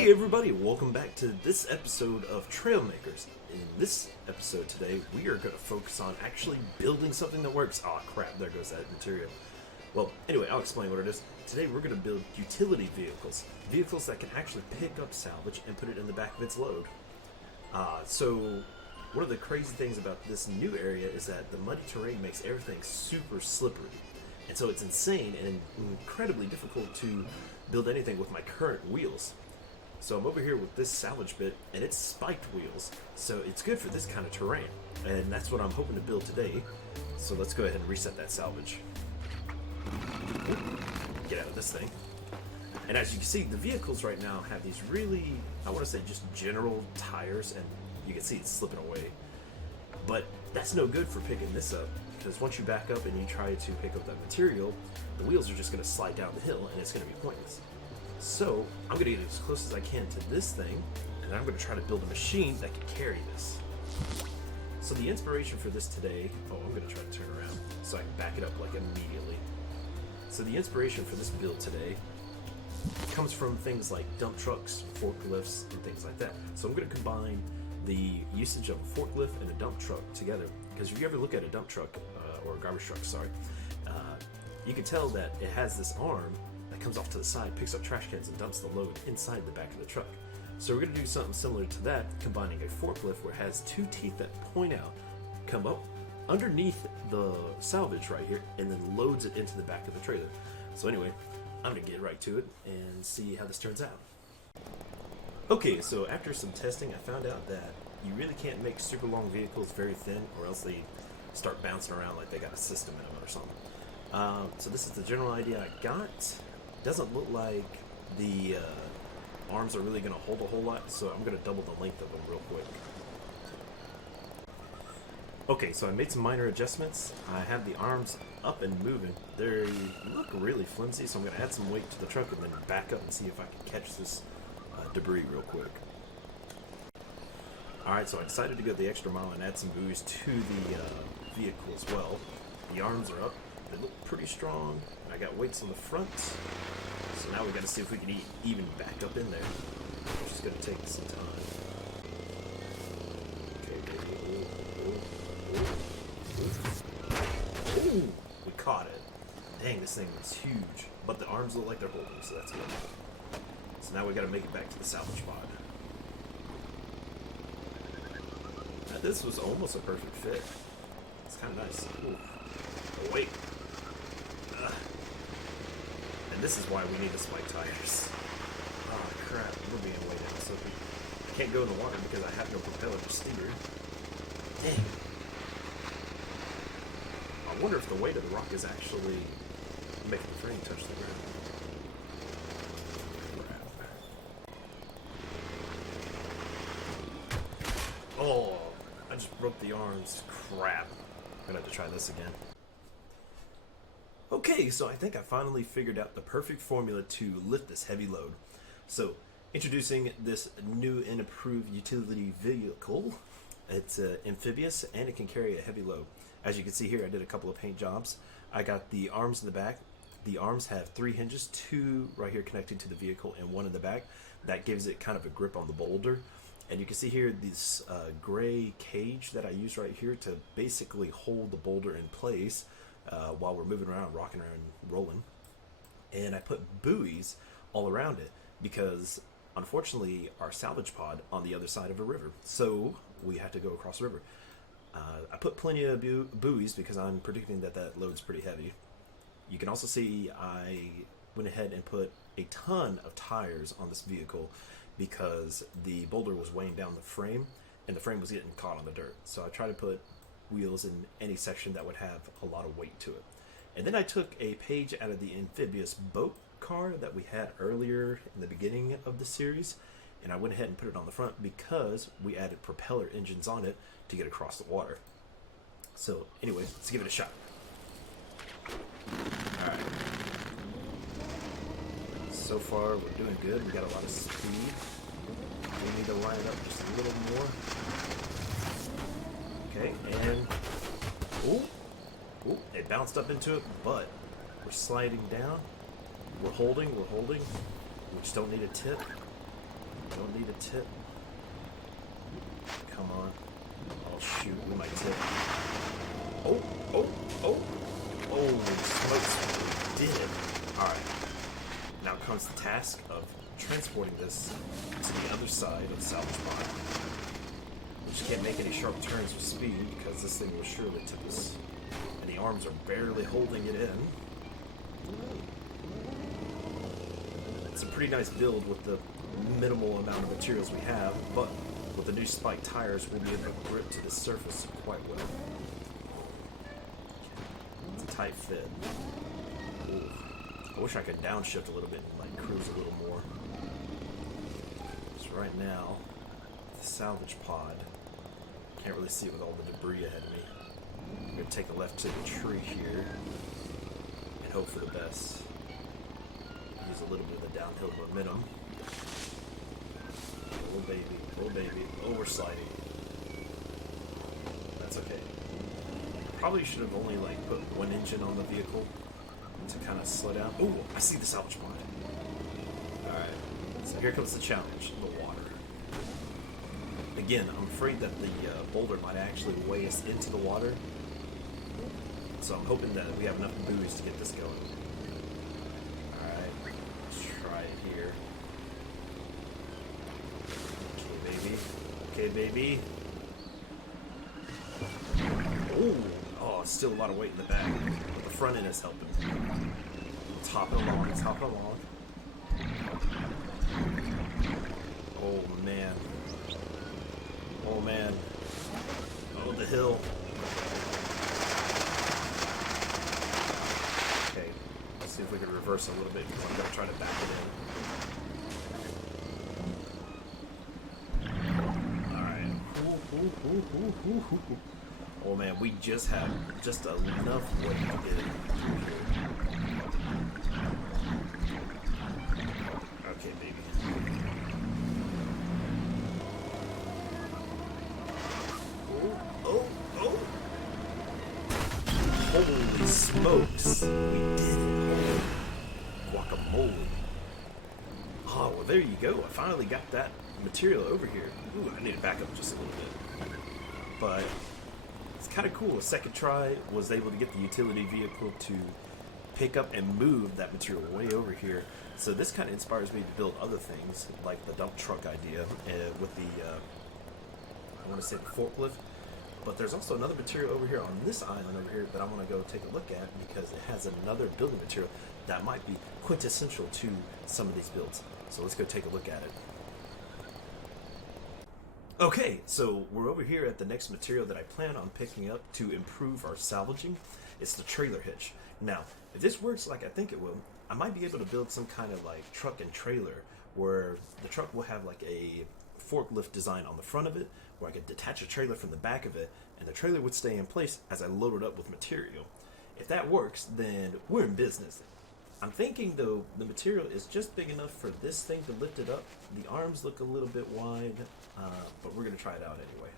Hey everybody, welcome back to this episode of Trailmakers. In this episode today, we are going to focus on actually building something that works. Aw crap, there goes that material. Well, anyway, I'll explain what it is. Today we're going to build utility vehicles. Vehicles that can actually pick up salvage and put it in the back of its load. So one of the crazy things about this new area is that the muddy terrain makes everything super slippery. And so it's insane and incredibly difficult to build anything with my current wheels. So I'm over here with this salvage bit, and it's spiked wheels, so it's good for this kind of terrain, and that's what I'm hoping to build today. So let's go ahead and reset that salvage. Get out of this thing. And as you can see, the vehicles right now have these really, I want to say just general tires, and you can see it's slipping away. But that's no good for picking this up, because once you back up and you try to pick up that material, the wheels are just going to slide down the hill, and it's going to be pointless. So I'm going to get as close as I can to this thing, and I'm going to try to build a machine that can carry this. So the inspiration for this today, I'm going to try to turn around so I can back it up like immediately. So the inspiration for this build today comes from things like dump trucks, forklifts, and things like that. So I'm going to combine the usage of a forklift and a dump truck together, because if you ever look at a dump truck, or a garbage truck, you can tell that it has this arm that comes off to the side, picks up trash cans, and dumps the load inside the back of the truck. So we're going to do something similar to that, combining a forklift where it has two teeth that point out, come up underneath the salvage right here, and then loads it into the back of the trailer. So anyway, I'm going to get right to it and see how this turns out. Okay, so after some testing, I found out that you really can't make super long vehicles very thin, or else they start bouncing around like they got a system in them or something. So this is the general idea I got. Doesn't look like the arms are really going to hold a whole lot, so I'm going to double the length of them real quick. Okay, so I made some minor adjustments. I have the arms up and moving. They look really flimsy, so I'm going to add some weight to the truck and then back up and see if I can catch this debris real quick. Alright, so I decided to go the extra mile and add some buoys to the vehicle as well. The arms are up. They look pretty strong. I got weights on the front. So now we got to see if we can even back up in there. Which is going to take some time. Okay, ooh, we caught it. Dang, this thing is huge. But the arms look like they're holding, so that's good. So now we got to make it back to the salvage pod. Now this was almost a perfect fit. It's kind of nice. Ooh. Oh, wait. And this is why we need the spike tires. Oh crap, we're being way down. So I can't go in the water because I have no propeller to steer. Dang. I wonder if the weight of the rock is actually making the frame touch the ground. Oh, I just broke the arms. Crap. I'm gonna have to try this again. Okay, so I think I finally figured out the perfect formula to lift this heavy load. So, introducing this new and improved utility vehicle. It's amphibious and it can carry a heavy load. As you can see here, I did a couple of paint jobs. I got the arms in the back. The arms have 3 hinges, 2 right here connected to the vehicle and 1 in the back. That gives it kind of a grip on the boulder. And you can see here this gray cage that I use right here to basically hold the boulder in place while we're moving around, rocking around, rolling. And I put buoys all around it because unfortunately our salvage pod on the other side of a river, so we have to go across the river. I put plenty of buoys because I'm predicting that that load's pretty heavy. You can also see I went ahead and put a ton of tires on this vehicle because the boulder was weighing down the frame and the frame was getting caught on the dirt. So I tried to put wheels in any section that would have a lot of weight to it. And then I took a page out of the amphibious boat car that we had earlier in the beginning of the series, and I went ahead and put it on the front because we added propeller engines on it to get across the water. So anyway, let's give it a shot. Alright. So far we're doing good. We got a lot of speed. We need to line it up just a little more. Okay, and ooh, it bounced up into it, but we're sliding down. We're holding. We just don't need a tip. Don't need a tip. Come on. Oh shoot, we might tip. Oh, oh, oh! Oh, smokes, we did it. Alright. Now comes the task of transporting this to the other side of the salvage pod. We just can't make any sharp turns with speed because this thing will surely tip us. And the arms are barely holding it in. It's a pretty nice build with the minimal amount of materials we have, but with the new spiked tires, we'll be able to grip to the surface quite well. It's a tight fit. Ooh. I wish I could downshift a little bit and like cruise a little more. So right now, the salvage pod, can't really see it with all the debris ahead of me. I'm going to take a left to the tree here and hope for the best. Use a little bit of the downhill momentum. Oh baby, oh baby, oh we're sliding. That's okay. Probably should have only like put one engine on the vehicle to kind of slow down. Oh, I see the salvage pod. Alright, so here comes the challenge, the water. Again, I'm afraid that the boulder might actually weigh us into the water. So I'm hoping that we have enough buoys to get this going. Alright, let's try it here. Okay, baby. Okay, baby. Oh, still a lot of weight in the back. But the front end is helping. It's hopping along, it's hopping along. Oh, man. Oh, man. Oh, the hill. Okay, let's see if we can reverse a little bit because I'm going to try to back it in. Alright. Oh man, we just have just enough weight to get it through here. Okay, baby. Oh. Holy smokes. We did it. Guacamole. Oh, well, there you go. I finally got that material over here. Ooh, I need to back up just a little bit. But it's kind of cool. A second try was able to get the utility vehicle to pick up and move that material way over here. So this kind of inspires me to build other things, like the dump truck idea with the, I want to say the forklift. But there's also another material over here on this island over here that I want to go take a look at because it has another building material that might be quintessential to some of these builds. So let's go take a look at it. Okay, so we're over here at the next material that I plan on picking up to improve our salvaging. It's the trailer hitch. Now, if this works like I think it will, I might be able to build some kind of like truck and trailer where the truck will have like a forklift design on the front of it, where I could detach a trailer from the back of it, and the trailer would stay in place as I load it up with material. If that works, then we're in business. I'm thinking though, the material is just big enough for this thing to lift it up. The arms look a little bit wide, but we're gonna try it out anyway.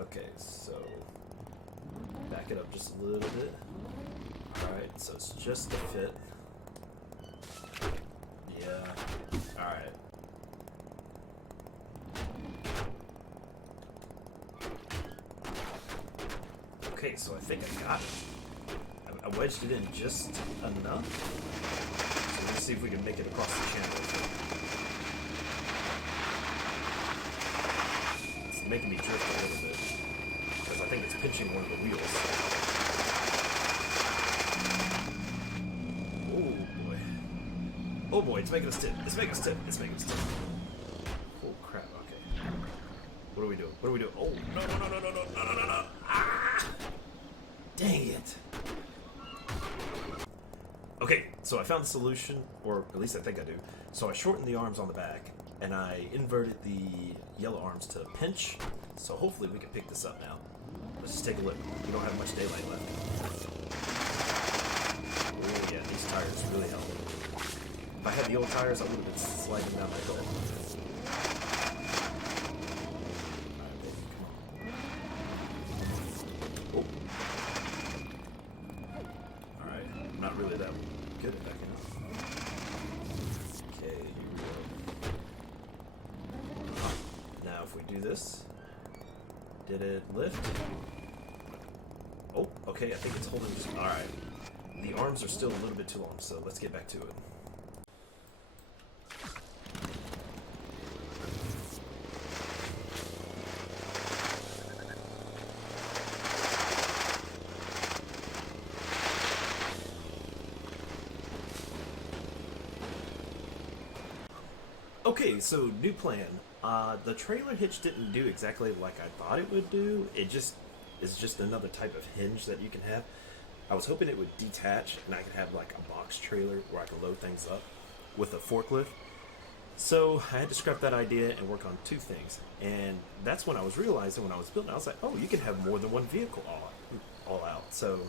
Okay, so back it up just a little bit. Alright, so it's just the fit. Yeah, alright. Okay, so I think I got it. I wedged it in just enough. So let's see if we can make it across the channel. It's making me drift a little bit because I think it's pinching one of the wheels. Oh boy. Oh boy, it's making us tip. It's making us tip. It's making us tip. Oh crap, okay. What do we do? What do we do? Oh, no. Ah! Dang it. Okay, so I found the solution, or at least I think I do. So I shortened the arms on the back, and I inverted the yellow arms to pinch, so hopefully we can pick this up now. Let's just take a look. We don't have much daylight left. Oh yeah, these tires really help. If I had the old tires, I would have been sliding down my hill. Alright, not really that good at backing up. Okay, here we go. Now if we do this, did it lift? Oh, okay, I think it's holding. Alright. The arms are still a little bit too long, so let's get back to it. Okay, so new plan. The trailer hitch didn't do exactly like I thought it would do. It just is just another type of hinge that you can have. I was hoping it would detach and I could have like a box trailer where I could load things up with a forklift. So I had to scrap that idea and work on two things. And that's when I was realizing when I was building, I was like, oh, you can have more than one vehicle all out. So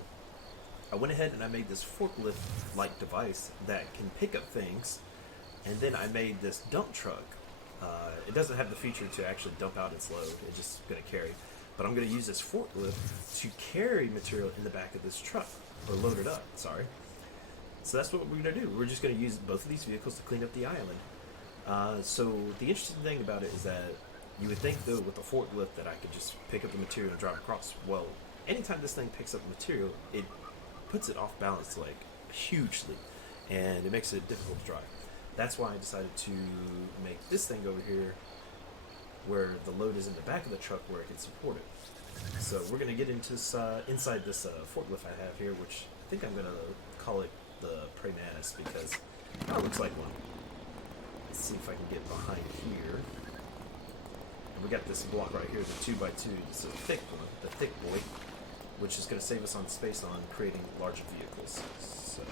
I went ahead and I made this forklift-like device that can pick up things. And then I made this dump truck. It doesn't have the feature to actually dump out its load. It's just going to carry. But I'm going to use this forklift to carry material in the back of this truck. Or load it up, sorry. So that's what we're going to do. We're just going to use both of these vehicles to clean up the island. So the interesting thing about it is that you would think, though, with a forklift that I could just pick up the material and drive across. Well, anytime this thing picks up material, it puts it off balance, like, hugely. And it makes it difficult to drive. That's why I decided to make this thing over here where the load is in the back of the truck where it can support it. So we're going to get into this, inside this forklift I have here, which I think I'm going to call it the Prey Mantis because it kind of looks like one. Let's see if I can get behind here. And we got this block right here, the 2x2. It's a thick one, the thick boy, which is going to save us on space on creating larger vehicles. So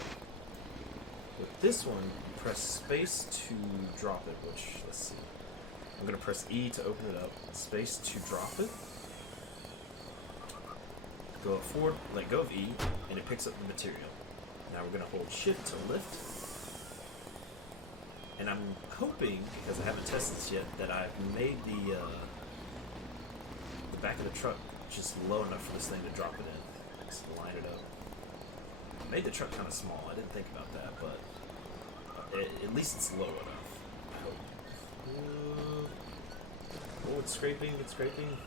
with this one, you press space to drop it, which, let's see. I'm going to press E to open it up, space to drop it. Go forward, let go of E, and it picks up the material. Now we're going to hold shift to lift. And I'm hoping, because I haven't tested this yet, that I've made the back of the truck just low enough for this thing to drop it in. Just line it up. I made the truck kind of small. I didn't think about that, but at least it's low enough. I hope. Oh, it's scraping. It's scraping.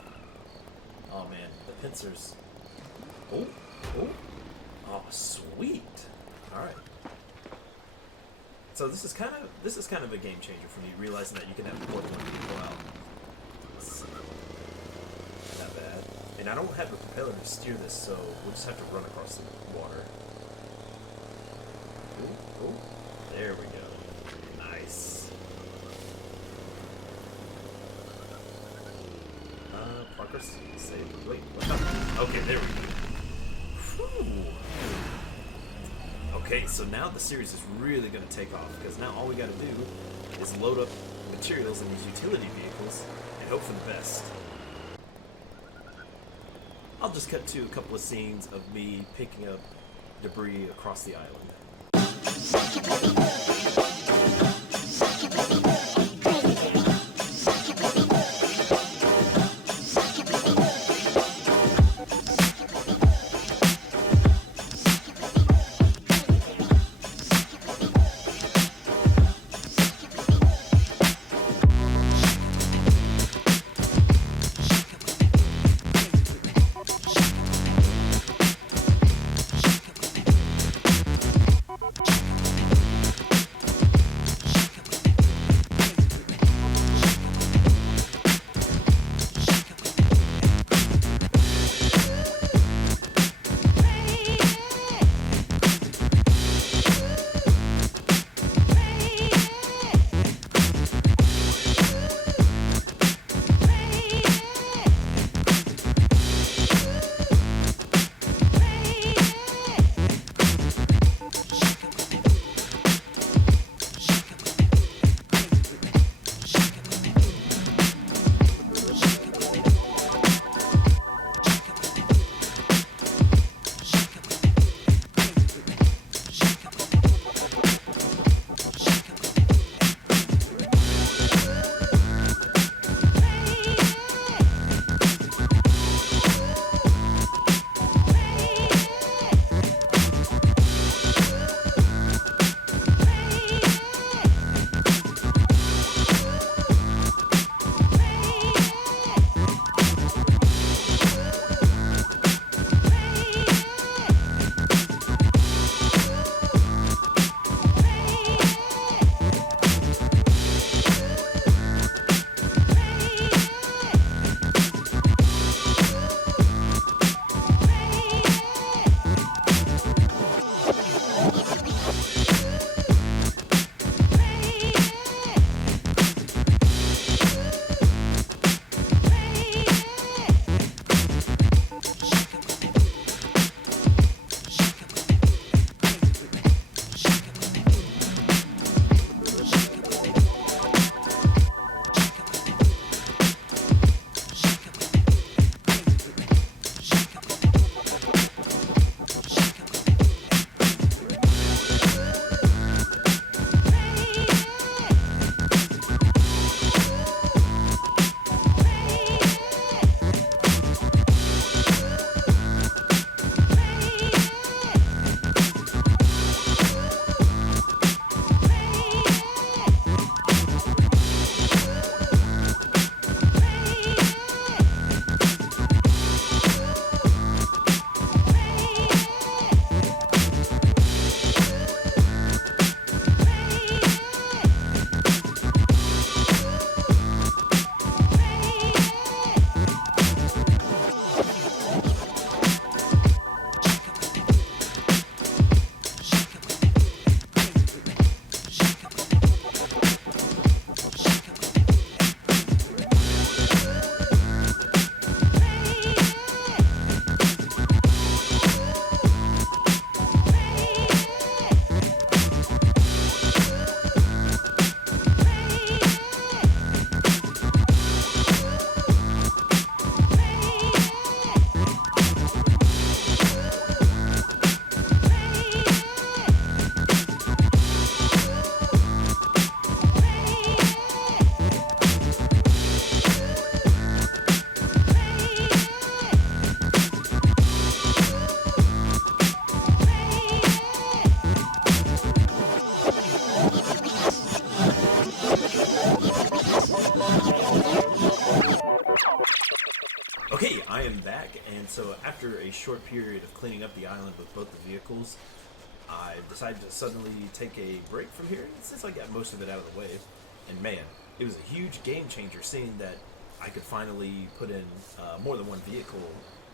Oh man, the pincers. Oh, sweet. All right. So this is kind of a game changer for me, realizing that you can have more than one vehicle out. Not bad. And I don't have a propeller to steer this, so we'll just have to run across the water. Ooh, there we go. Nice. Progress. Save. Wait, what? Okay, there we go. Whew. Okay, so now the series is really going to take off, because now all we got to do is load up materials in these utility vehicles and hope for the best. I'll just cut to a couple of scenes of me picking up debris across the island. after a short period of cleaning up the island with both the vehicles, I decided to suddenly take a break from here since I got most of it out of the way. And man, it was a huge game changer seeing that I could finally put in more than one vehicle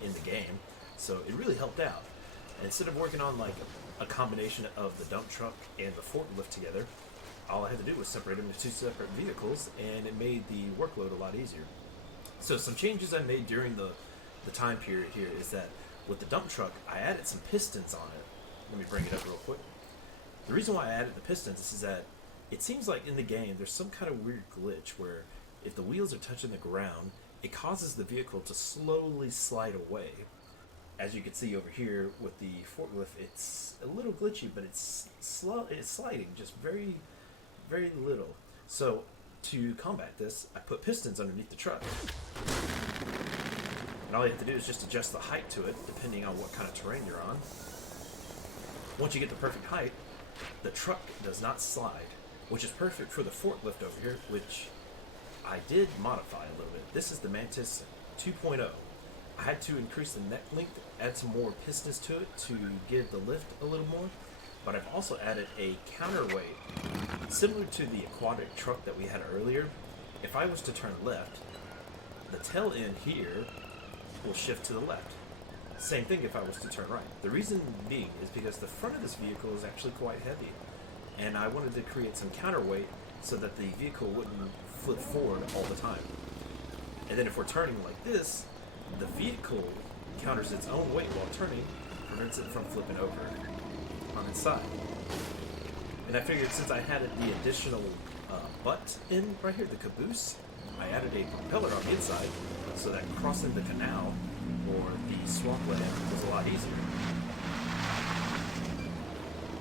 in the game. So it really helped out. Instead of working on like a combination of the dump truck and the forklift together, all I had to do was separate them into two separate vehicles, and it made the workload a lot easier. So some changes I made during the time period here is that with the dump truck, I added some pistons on it. Let me bring it up real quick. The reason why I added the pistons is that it seems like in the game there's some kind of weird glitch where if the wheels are touching the ground, it causes the vehicle to slowly slide away. As you can see over here with the forklift, it's a little glitchy, but it's sliding just very, very little. So to combat this, I put pistons underneath the truck. And all you have to do is just adjust the height to it, depending on what kind of terrain you're on. Once you get the perfect height, the truck does not slide, which is perfect for the forklift over here, which I did modify a little bit. This is the Mantis 2.0. I had to increase the neck length, add some more pistons to it to give the lift a little more, but I've also added a counterweight. Similar to the aquatic truck that we had earlier, if I was to turn left, the tail end here will shift to the left. Same thing if I was to turn right. The reason being is because the front of this vehicle is actually quite heavy, and I wanted to create some counterweight so that the vehicle wouldn't flip forward all the time. And then if we're turning like this, the vehicle counters its own weight while turning, prevents it from flipping over on its side. And I figured since I had the additional butt in right here, the caboose, I added a propeller on the inside so that crossing the canal or the swampland was a lot easier.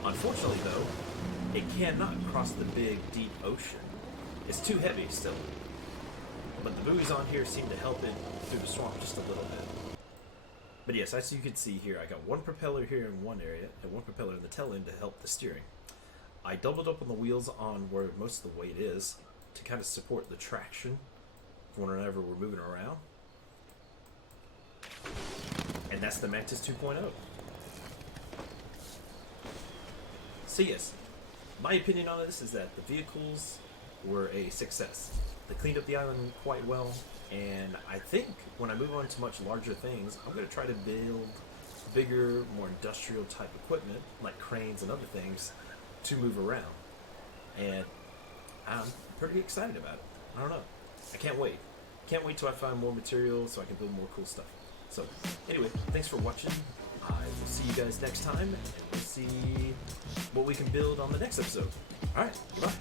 Unfortunately though, it cannot cross the big deep ocean. It's too heavy still. But the buoys on here seem to help it through the swamp just a little bit. But yes, as you can see here, I got one propeller here in one area and one propeller in the tail end to help the steering. I doubled up on the wheels on where most of the weight is to kind of support the traction whenever we're moving around. And that's the Mantis 2.0. So yes, my opinion on this is that the vehicles were a success. They cleaned up the island quite well, and I think when I move on to much larger things, I'm going to try to build bigger, more industrial type equipment, like cranes and other things, to move around. And I'm pretty excited about it. I don't know. I can't wait. Can't wait till I find more materials so I can build more cool stuff. So, anyway, thanks for watching. I will see you guys next time, and we'll see what we can build on the next episode. Alright, goodbye.